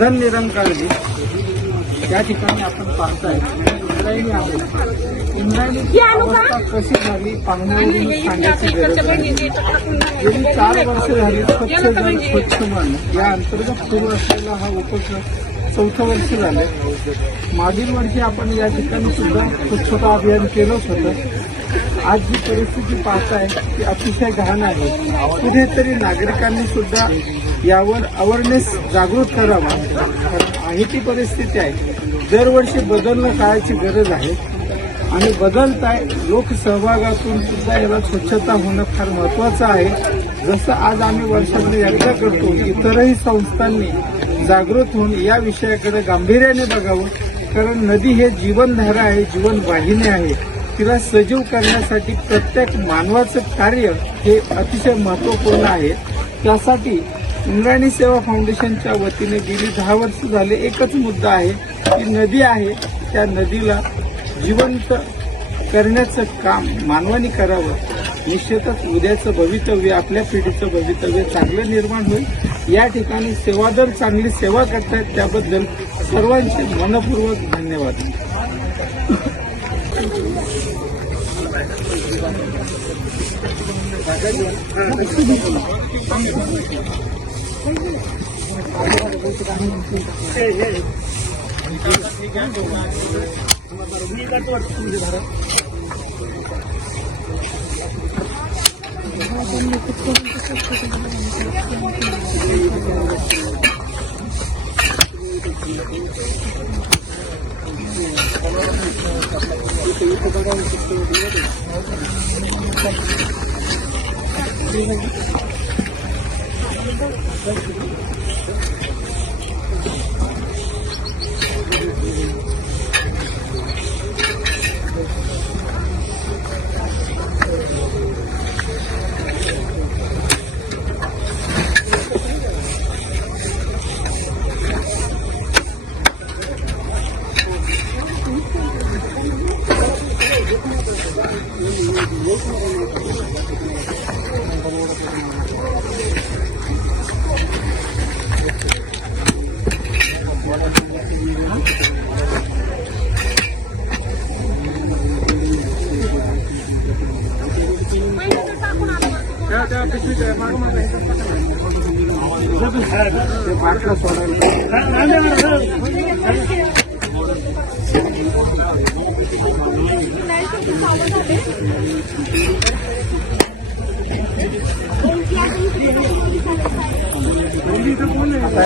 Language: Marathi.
धन निरंकाळजी या ठिकाणी आपण पाहताय इंद्रायणी आहे. इंद्रायणीची अवस्था कशी झाली पाहुण्यावरून सांगायची गरज नाही. गेली 4 वर्ष झाली स्वच्छ जल स्वच्छ मन या अंतर्गत सुरू असलेला हा उपक्रम 4थं वर्ष झाले. मागील वर्षी आपण या ठिकाणी सुद्धा स्वच्छता अभियान केलंच होतं. आज जी परिस्थिती पाहताय ती अतिशय घाण आहे. कुठेतरी नागरिकांनी सुद्धा यावर अवेअरनेस जागृत करावा. आहे ती परिस्थिती आहे. दरवर्षी बदलणं काळाची गरज आहे आणि बदलताय लोकसहभागातून सुद्धा याला स्वच्छता होणं फार महत्वाचं आहे. जसं आज आम्ही वर्षामध्ये एकदा करतो, इतरही संस्थांनी जागृत होऊन या विषयाकडे गांभीर्याने बघावं. कारण नदी हे जीवनधारा आहे, जीवन वाहिनी आहे. तिला सजीव करण्यासाठी प्रत्येक मानवाचं कार्य हे अतिशय महत्त्वपूर्ण आहे. त्यासाठी इंद्रायणी सेवा फाउंडेशनच्या वतीने गेली 10 वर्ष झाले एकच मुद्दा आहे की नदी आहे त्या नदीला जिवंत करण्याचं काम मानवाने करावं. निश्चितच उद्याचं भवितव्य आपल्या पिढीचं भवितव्य चांगलं निर्माण होईल. या ठिकाणी सेवादर चांगली सेवा करतायत त्याबद्दल सर्वांचे मनपूर्वक धन्यवाद. आता